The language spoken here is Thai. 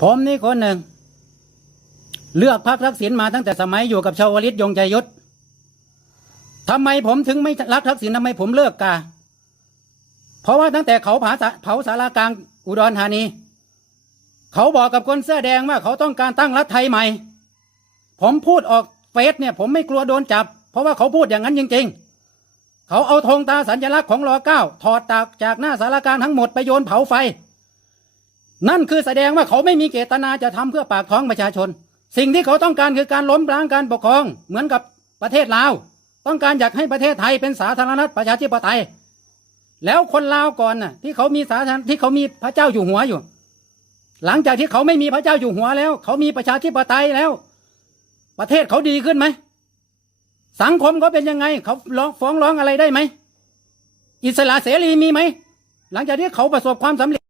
ผมนี่คนหนึ่ง เลือกพรรคทักษิณมาตั้งแต่สมัยอยู่กับชาวลิตยงใจยุทำไมผมถึงไม่รักทักษิณทำไมผมเลิกกาเพราะว่าตั้งแต่เขาเผาสาเผาสารากลางอุดรธานี เขาบอกกับคนเสื้อแดงว่าเขาต้องการตั้งรัฐไทยใหม่ ผมพูดออกเฟซเนี่ย ผมไม่กลัวโดนจับ เพราะว่าเขาพูดอย่างนั้นจริง ๆ เขาเอาธงตาสัญลักษณ์ของรอเก้าถอดตากจากหน้าสารากลางทั้งหมดไปโยนเผาไฟ นั่นคือแสดงว่าเขาไม่มีเจตนาจะทำเพื่อปากท้องประชาชน สิ่งที่เขาต้องการคือการล้มล้างการปกครอง เหมือนกับประเทศลาว ต้องการอยากให้ประเทศไทยเป็นสาธารณรัฐประชาธิปไตย แล้วคนลาวก่อนน่ะ ที่เขามีสาธารณที่เขามีพระเจ้าอยู่หัวอยู่ หลังจากที่เขาไม่มีพระเจ้าอยู่หัวแล้ว เขามีประชาธิปไตยแล้ว ประเทศเขาดีขึ้นไหมสังคมเขาเป็นยังไง เขาร้องฟ้องร้องอะไรได้ไหมอิสระเสรีมีไหมหลังจากที่เขาประสบความสำเร็จ